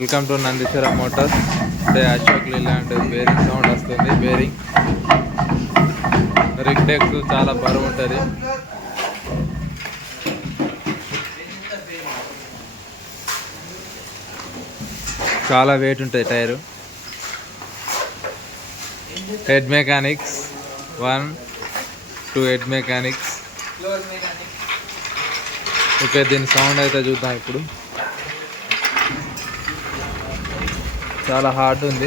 Welcome to Nandeeswara మోటార్స్. అంటే అశోక్ Leyland bearing sound వస్తుంది. బేరింగ్ రిగ్డెక్స్ చాలా బరువు ఉంటుంది. చాలా వెయిట్ ఉంటుంది tyre. Head mechanics 1 2 head mechanics. Okay, దీని సౌండ్ అయితే చూద్దాం ఇప్పుడు. చాలా హార్డ్ ఉంది.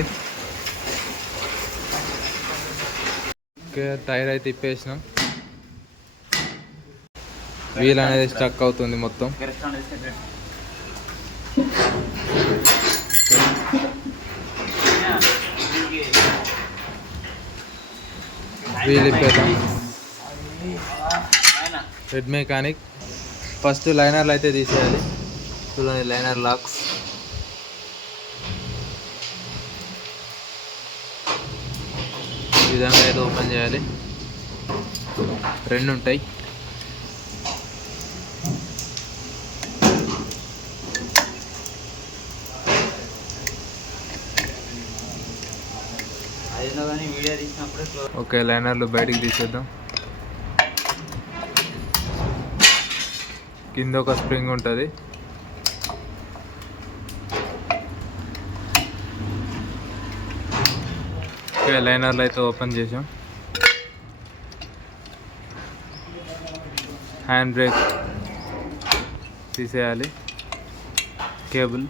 ఓకే, టైర్ అయితే ఇప్పేసినాం. వీల్ అనేది స్టక్ అవుతుంది మొత్తం. వీల్ ఇప్పేద్దాం. హెడ్ మెకానిక్ ఫస్ట్ లైనర్లు అయితే తీసేయాలి. చూడండి, లైనర్ లాక్స్. ఈ విధంగా అయితే ఓపెన్ చేయాలి. 2 ఉంటాయి. ఓకే, లైనర్లు బయటికి తీసేద్దాం. కింద ఒక స్ప్రింగ్ ఉంటుంది. ఓకే, లైనర్లు అయితే ఓపెన్ చేసాం. హ్యాండ్ బ్రేక్ తీసేయాలి. కేబుల్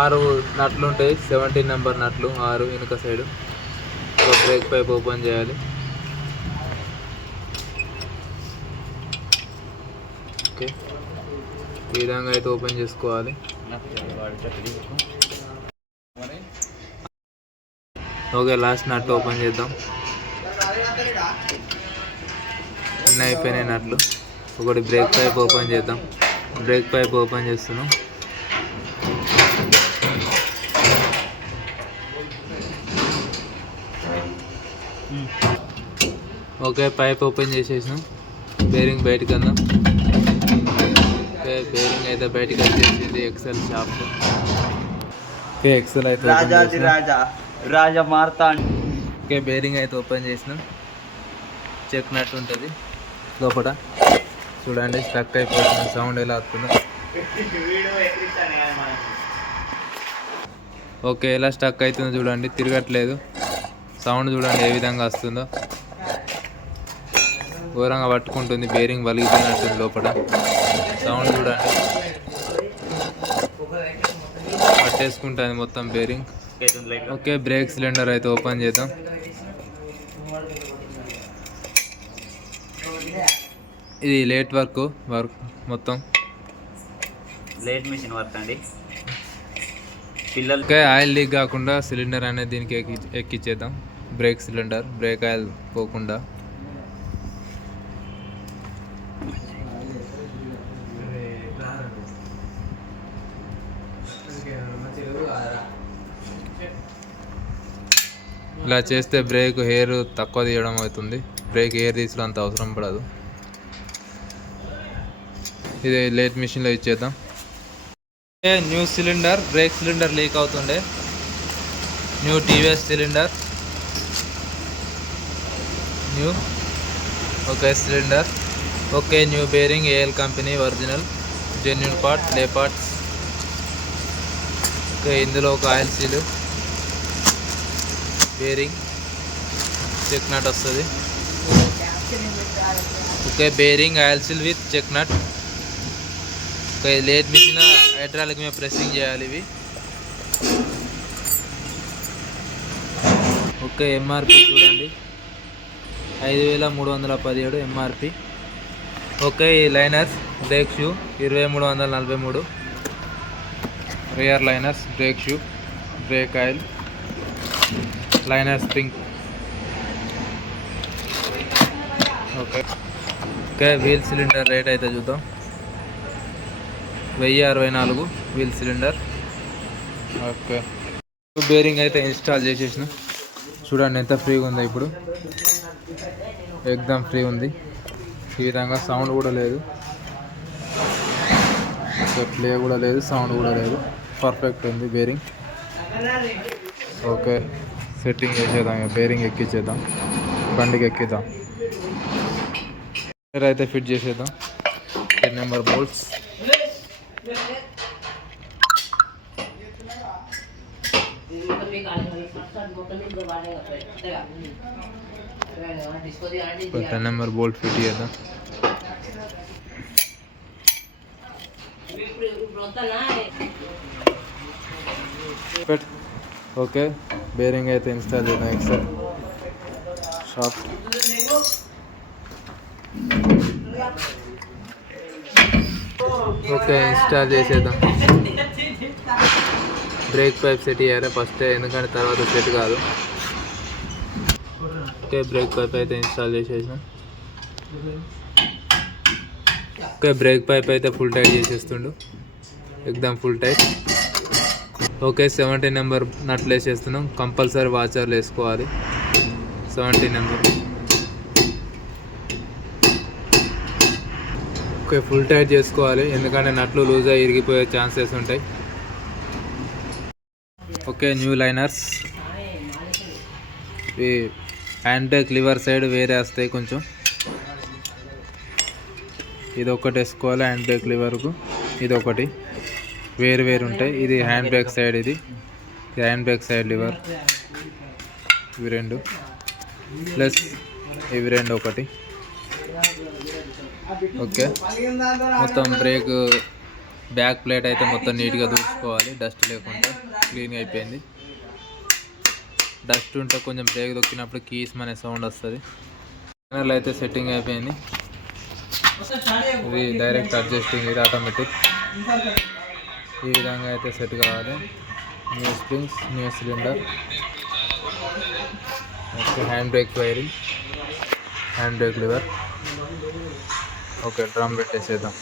6 నట్లు ఉంటాయి. 17 నెంబర్ నట్లు 6 వెనుక సైడ్. బ్రేక్ పైప్ ఓపెన్ చేయాలి. ఓకే, ఈ విధంగా అయితే ఓపెన్ చేసుకోవాలి. ఓకే, లాస్ట్ నట్ ఓపెన్ చేద్దాం. అన్నీ అయిపోయినాయి నట్లు. ఒకటి బ్రేక్ పైప్ ఓపెన్ చేద్దాం. బ్రేక్ పైప్ ఓపెన్ చేస్తున్నాం. ఓకే, పైప్ ఓపెన్ చేసేసినాం. బేరింగ్ బయటకు అందాం. ఓకే, బేరింగ్ అయితే బయటకు వచ్చేసింది. XL shaft. ఓకే, ఎక్సెల్ అయితే రాజా మార్తాండ్. ఓకే, బేరింగ్ అయితే ఓపెన్ చేసినాం. చెక్ నట్ ఉంటుంది లోపల. చూడండి, స్టక్ అయిపోతుంది. సౌండ్ ఎలా వస్తుందో. ఓకే, ఎలా స్టక్ అవుతుందో చూడండి. తిరగట్లేదు. సౌండ్ చూడండి ఏ విధంగా వస్తుందో. ఘోరంగా పట్టుకుంటుంది. బేరింగ్ వలిగిపోయినట్టుంది లోపల. సౌండ్ చూడండి, పట్టేసుకుంటుంది మొత్తం బేరింగ్. ఓకే, బ్రేక్ సిలిండర్ అయితే ఓపెన్ చేద్దాం. ఇది లేట్ వర్క్ మొత్తం. లేట్ మిషన్ వర్క్ అండి. ఓకే, ఆయిల్ లీక్ కాకుండా సిలిండర్ అనేది దీనికి ఎక్కిచ్చేద్దాం. బ్రేక్ సిలిండర్, బ్రేక్ ఆయిల్ పోకుండా. ఇలా చేస్తే బ్రేక్ హెయిర్ తక్కువ తీయడం అవుతుంది. బ్రేక్ హెయిర్ తీసులో అంత అవసరం పడదు. ఇది లేట్ మిషన్లో ఇచ్చేద్దాం. New cylinder, brake cylinder leak అవుతుండే. New TVS cylinder, new. Okay, cylinder. Okay, new bearing, AL company original, genuine part, లే పార్ట్స్. ఓకే, ఇందులో ఒక oil seal, bearing, check nut వస్తుంది. Okay, bearing, oil seal with check nut. Okay, lathe machine hydraulic మీద pressing చేయాలి ఇవి. Okay, MRP చూడండి 5317 MRP. Okay, ఈ liners brake shoe 2343. Rear liners, brake shoe, brake oil, liner spring. Okay, okay, wheel cylinder rate అయితే చూద్దాం. 1064 wheel cylinder. Okay, bearing అయితే ఇన్స్టాల్ చేసేసిన. చూడండి ఎంత ఫ్రీగా ఉందో ఇప్పుడు. ఎక్దమ్ ఫ్రీ ఉంది. ఈ విధంగా సౌండ్ కూడా లేదు. ఓకే, ప్లే కూడా లేదు, సౌండ్ కూడా లేదు, పర్ఫెక్ట్ ఉంది బేరింగ్. ఓకే, సెట్టింగ్ చేసేద్దాం, బేరింగ్ ఎక్కించేద్దాం, బండికి ఎక్కిద్దాం. అయితే ఫిట్ చేసేద్దాం 10 నెంబర్ బోల్ట్స్. ఒక 10 నెంబర్ బోల్ట్ ఫిట్ చేద్దాం. ఓకే, బేరింగ్ అయితే ఇన్స్టాల్ చేద్దాం. Axle shaft. ఓకే, ఇన్స్టాల్ చేసేద్దాం. బ్రేక్ పైప్ సెట్ చేయాలి ఫస్ట్, ఎందుకంటే తర్వాత సెట్ కాదు. ఓకే, బ్రేక్ పైప్ అయితే ఇన్స్టాల్ చేసేసాం. ఓకే, బ్రేక్ పైప్ అయితే ఫుల్ టైట్ చేసేస్తుండు, ఎక్దమ్ ఫుల్ టైట్. ఓకే, 70 నెంబర్ నట్లు వేసేస్తున్నాం. కంపల్సరీ వాచర్లు వేసుకోవాలి 70 నెంబర్. ఓకే, ఫుల్ టైట్ చేసుకోవాలి, ఎందుకంటే నట్లు లూజ్ అయ్యి ఇరిగిపోయే ఛాన్సెస్ ఉంటాయి. Okay, new liners. ఈ హ్యాండ్ బ్రేక్ లివర్ సైడ్ వేరే వస్తాయి కొంచెం, ఇది ఒకటి వేసుకోవాలి. హ్యాండ్ బ్రేక్ లివర్కు ఇది ఒకటి వేరు వేరు ఉంటాయి. ఇది హ్యాండ్ బ్రేక్ సైడ్, ఇది హ్యాండ్ బ్రేక్ సైడ్ లివర్. ఇవి రెండు ప్లస్ ఇవి రెండు ఒకటి. ఓకే, మొత్తం బ్రేక్ బ్యాక్ ప్లేట్ అయితే మొత్తం నీట్గా దూసుకోవాలి, డస్ట్ లేకుండా. క్లీన్గా అయిపోయింది. డస్ట్ ఉంటే కొంచెం బ్రేక్ దొక్కినప్పుడు కీస్ అనే సౌండ్ వస్తుంది. ఛానల్ అయితే సెట్టింగ్ అయిపోయింది. ఇది డైరెక్ట్ అడ్జస్టింగ్, ఇది ఆటోమేటిక్. ఈ విధంగా అయితే సెట్ కావాలి. New springs, new cylinder. Okay, hand brake wiring, hand brake lever. Okay, drum పెట్టేసేద్దాం.